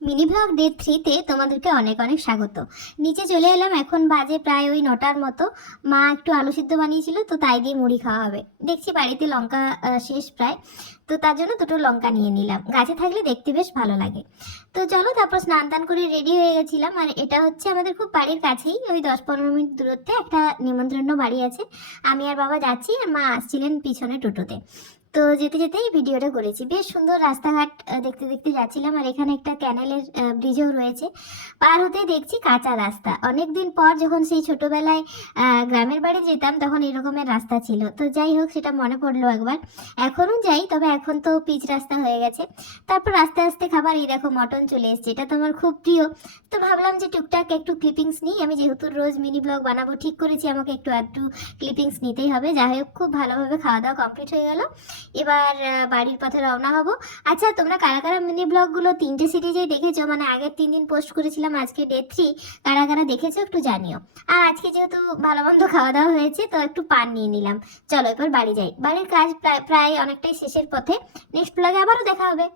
Mini blog day 3-তে তোমাদেরকে অনেক অনেক স্বাগত। নিচে চলে এলাম, এখন বাজে প্রায় ওই 9টার মতো। মা একটু আলু সিদ্ধ বানিয়েছিল, তো তাই দিয়ে মুড়ি খাওয়া হবে। দেখছি বাড়িতে লঙ্কা শেষ প্রায়, তো তার জন্য দুটো লঙ্কা নিয়ে নিলাম, গাছে থাকলে দেখতে বেশ ভালো লাগে। তো চলো, তারপর স্নান টান করে রেডি হয়ে গেছিলাম। আর এটা হচ্ছে আমাদের খুব বাড়ির কাছেই, ওই 10-15 মিনিট দূরত্বে একটা নিমন্ত্রণ বাড়ি আছে। আমি আর বাবা যাচ্ছি, আর মা আসছিলেন পিছনে টোটোতে। তো যেতে যেতেই ভিডিওটা করেছি। বেশ সুন্দর রাস্তাঘাট দেখতে দেখতে যাচ্ছিলাম। আর এখানে একটা ক্যানেলের ব্রিজও রয়েছে। পার হতেই দেখছি কাঁচা রাস্তা। অনেক দিন পর যখন সেই ছোটবেলায় গ্রামের বাড়ি যেতাম, তখন এরকমের রাস্তা ছিল। তো যাই হোক, সেটা মনে পড়লো একবার। এখনো যাই, তবে এখন তো পিচ রাস্তা হয়ে গেছে। তারপর আস্তে আস্তে খাবার, এই দেখো মটন চলে এসেছে, এটা তো আমার খুব প্রিয়। তো ভাবলাম যে টুকটাক একটু ক্লিপিংস নিই। আমি যেহেতু রোজ মিনি ব্লগ বানাবো, ঠিক করেছি আমাকে একটু একটু ক্লিপিংস নিতেই হবে। যাই হোক, খুব ভালোভাবে খাওয়া দাওয়া কমপ্লিট হয়ে গেল। এবার বাড়ির পথে রওনা হব। আচ্ছা, তোমরা কারা কারা মিনি ব্লগগুলো 3টে সিরিজে দেখেছো, মানে আগের 3 দিন পোস্ট করেছিলাম, আজকে ডে 3, কারা কারা দেখেছো একটু জানিও। আর আজকে যেহেতু ভালো মন্দ খাওয়া দাওয়া হয়েছে, তো একটু পান নিয়ে নিলাম। চলো এবার বাড়ি যাই, বাড়ির কাজ প্রায় প্রায় অনেকটাই শেষের পথে। নেক্সট ব্লগে আবারও দেখা হবে।